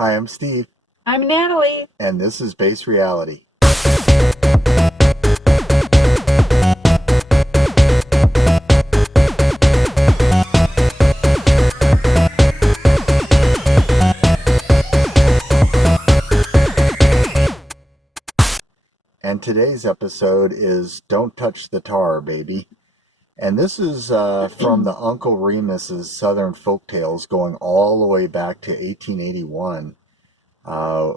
Hi, I'm Steve, I'm Natalie. and this is Base Reality. And today's episode is Don't Touch the Tar, Baby. And this is from the Uncle Remus's Southern Folktales going all the way back to 1881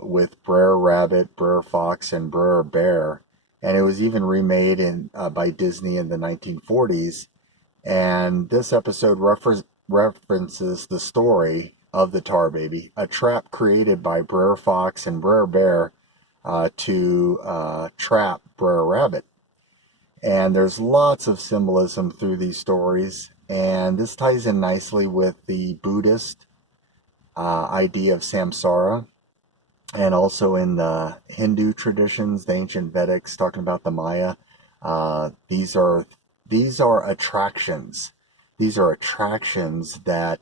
with Brer Rabbit, Brer Fox, and Brer Bear. And it was even remade by Disney in the 1940s. And this episode references the story of the Tar Baby, a trap created by Brer Fox and Brer Bear to trap Brer Rabbit. And there's lots of symbolism through these stories, and this ties in nicely with the Buddhist idea of samsara, and also in the Hindu traditions, the ancient Vedics, talking about the Maya. These are attractions. These are attractions that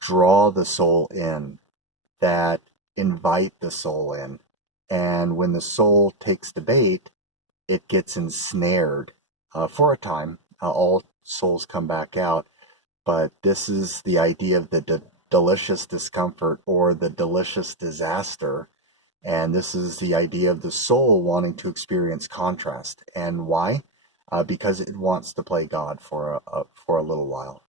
draw the soul in, that invite the soul in. And when the soul takes the bait, it gets ensnared for a time. All souls come back out, but this is the idea of the delicious discomfort or the delicious disaster. And this is the idea of the soul wanting to experience contrast. And why? Because it wants to play God for a little while.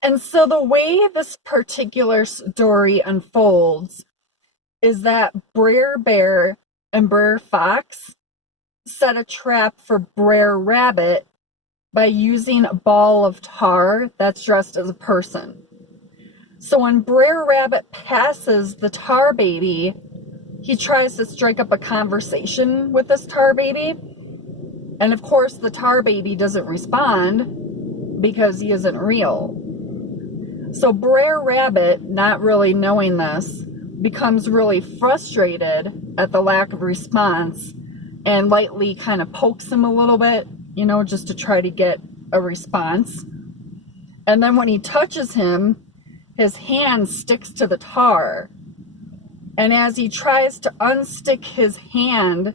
And so the way this particular story unfolds is that Brer Bear and Brer Fox set a trap for Brer Rabbit by using a ball of tar that's dressed as a person. So when Brer Rabbit passes the tar baby, he tries to strike up a conversation with this tar baby. And of course, the tar baby doesn't respond because he isn't real. So Brer Rabbit, not really knowing this, becomes really frustrated at the lack of response and lightly kind of pokes him a little bit, just to try to get a response. And then when he touches him, his hand sticks to the tar. And as he tries to unstick his hand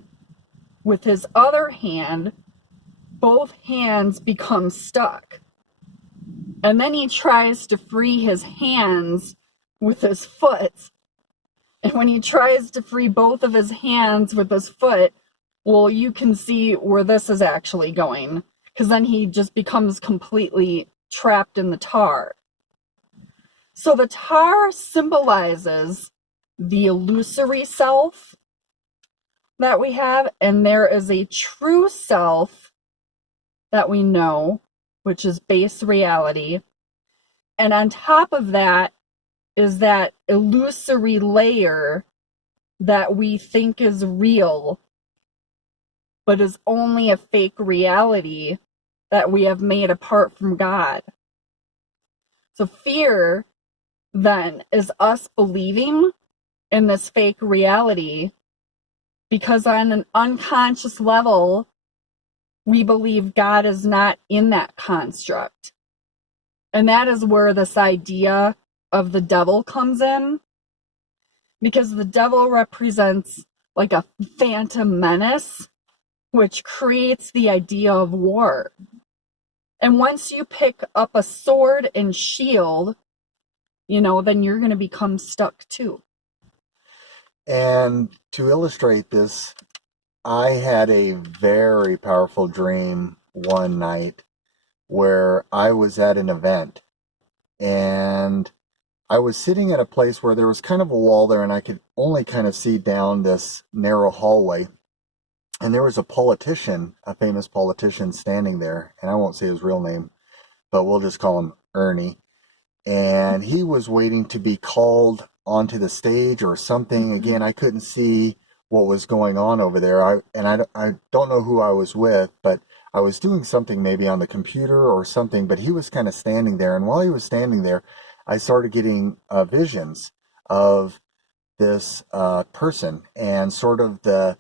with his other hand, both hands become stuck. And then he tries to free his hands with his foot. And when he tries to free both of his hands with his foot, well, you can see where this is actually going, because then he just becomes completely trapped in the tar. So the tar symbolizes the illusory self that we have, and there is a true self that we know, which is base reality. And on top of that is that illusory layer that we think is real, but is only a fake reality that we have made apart from God. So fear, then, is us believing in this fake reality because on an unconscious level, we believe God is not in that construct. And that is where this idea of the devil comes in, because the devil represents like a phantom menace, which creates the idea of war. And once you pick up a sword and shield, then you're going to become stuck too. And to illustrate this, I had a very powerful dream one night where I was at an event, and I was sitting at a place where there was kind of a wall there, and I could only kind of see down this narrow hallway. And there was a politician, a famous politician, standing there, and I won't say his real name, but we'll just call him Ernie. And he was waiting to be called onto the stage or something. Again, I couldn't see what was going on over there. I don't know who I was with, but I was doing something maybe on the computer or something, but he was kind of standing there. And while he was standing there, I started getting visions of this person and sort of the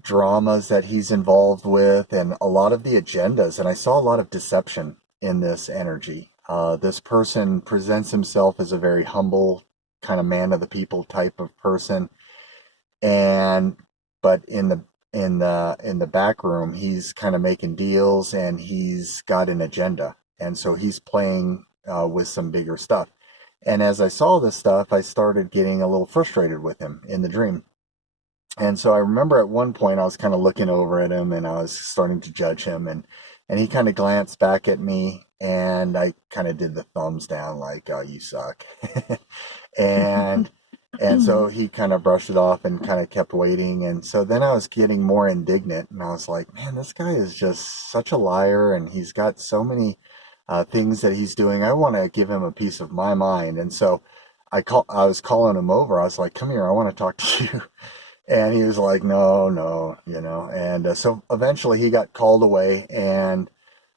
dramas that he's involved with and a lot of the agendas. And I saw a lot of deception in this energy. This person presents himself as a very humble kind of man of the people type of person. And but in the back room, he's kind of making deals, and he's got an agenda, and so he's playing with some bigger stuff. And as I saw this stuff, I started getting a little frustrated with him in the dream. And so I remember at one point I was kind of looking over at him, and I was starting to judge him, and he kind of glanced back at me, and I kind of did the thumbs down like, "Oh, you suck." and and so he kind of brushed it off and kind of kept waiting. And so then I was getting more indignant, and I was like, "Man, this guy is just such a liar, and he's got so many things that he's doing. I want to give him a piece of my mind." And so I was calling him over. I was like, "Come here, I want to talk to you." And he was like, "No, no, you know." And so eventually he got called away, and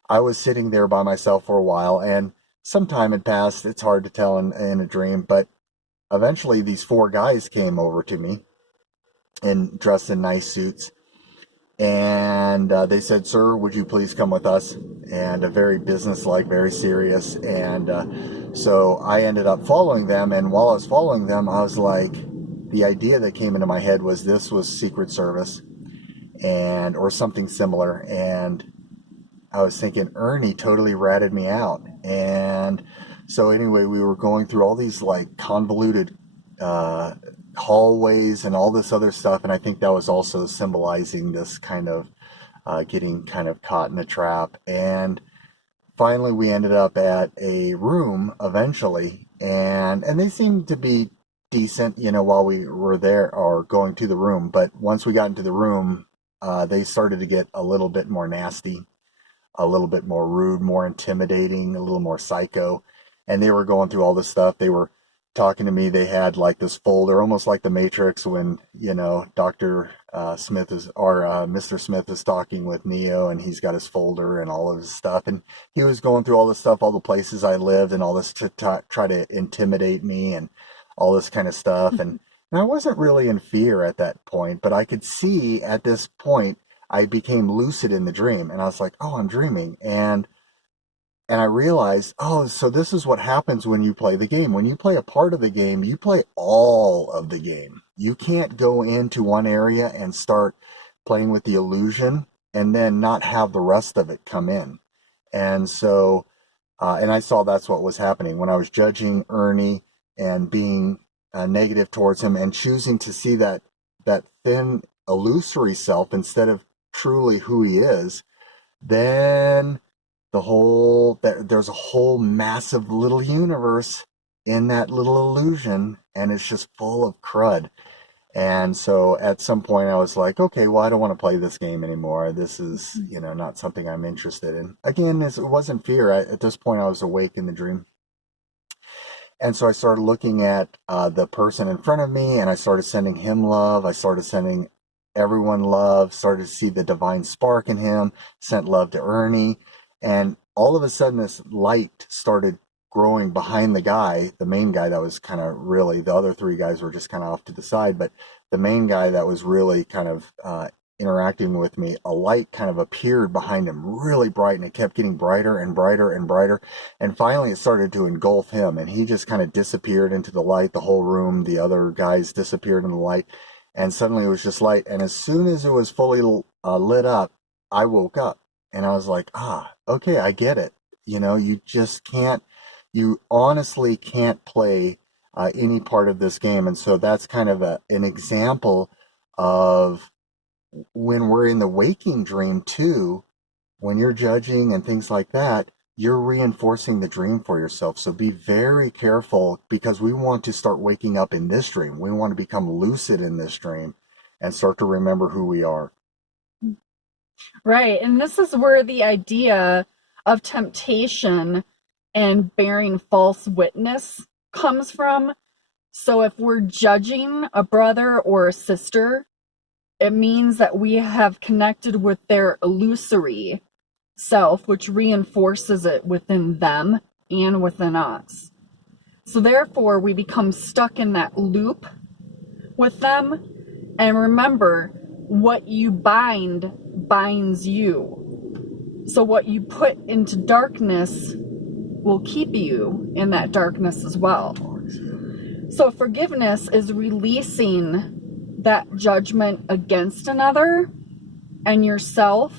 I was sitting there by myself for a while, and some time had passed. It's hard to tell in a dream, but eventually these four guys came over to me and dressed in nice suits. And they said, "Sir, would you please come with us?" And very businesslike, very serious. And so I ended up following them. And while I was following them, I was like, the idea that came into my head was this was Secret Service and or something similar. And I was thinking Ernie totally ratted me out. And so anyway, we were going through all these like convoluted uh, hallways and all this other stuff. And I think that was also symbolizing this kind of getting kind of caught in a trap. And finally, we ended up at a room eventually, and they seemed to be decent, you know, while we were there or going to the room. But once we got into the room, they started to get a little bit more nasty, a little bit more rude, more intimidating, a little more psycho. And they were going through all this stuff. They were talking to me. They had like this folder, almost like the Matrix when, you know, Dr. Smith is, or Mr. Smith is talking with Neo, and he's got his folder and all of his stuff. And he was going through all this stuff, all the places I lived and all this to try to intimidate me and all this kind of stuff. And I wasn't really in fear at that point, but I could see at this point I became lucid in the dream, and I was like, "Oh, I'm dreaming." And I realized, oh, so this is what happens when you play the game. When you play a part of the game, you play all of the game. You can't go into one area and start playing with the illusion and then not have the rest of it come in. And so, and I saw that's what was happening when I was judging Ernie and being negative towards him and choosing to see that thin, illusory self instead of truly who he is. Then there's a whole massive little universe in that little illusion, and it's just full of crud. And so at some point I was like, okay, well, I don't want to play this game anymore. This is, you know, not something I'm interested in. Again, it wasn't fear. At this point I was awake in the dream. And so I started looking at the person in front of me, and I started sending him love. I started sending everyone love, started to see the divine spark in him, sent love to Ernie. And all of a sudden, this light started growing behind the guy, the main guy that was kind of really, the other three guys were just kind of off to the side, but the main guy that was really kind of interacting with me, a light kind of appeared behind him really bright, and it kept getting brighter and brighter and brighter. And finally, it started to engulf him, and he just kind of disappeared into the light, the whole room, the other guys disappeared in the light. And suddenly it was just light. And as soon as it was fully lit up, I woke up. And I was like, okay, I get it. You know, you just can't, you honestly can't play any part of this game. And so that's kind of an example of when we're in the waking dream too, when you're judging and things like that, you're reinforcing the dream for yourself. So be very careful, because we want to start waking up in this dream. We want to become lucid in this dream and start to remember who we are. Right. And this is where the idea of temptation and bearing false witness comes from. So if we're judging a brother or a sister, it means that we have connected with their illusory self, which reinforces it within them and within us. So therefore, we become stuck in that loop with them. And remember, what you bind binds you. So what you put into darkness will keep you in that darkness as well. So forgiveness is releasing that judgment against another and yourself,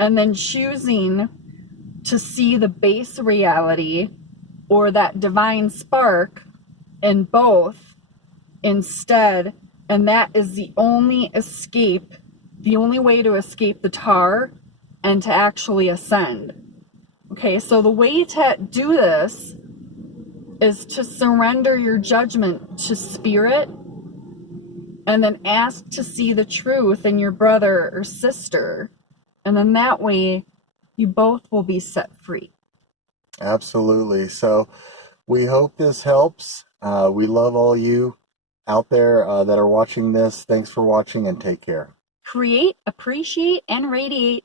and then choosing to see the base reality or that divine spark in both instead. And that is the only escape, the only way to escape the tar and to actually ascend. Okay, so the way to do this is to surrender your judgment to spirit and then ask to see the truth in your brother or sister. And then that way, you both will be set free. Absolutely. So we hope this helps. We love all you out there that are watching this. Thanks for watching, and take care. Create, appreciate, and radiate.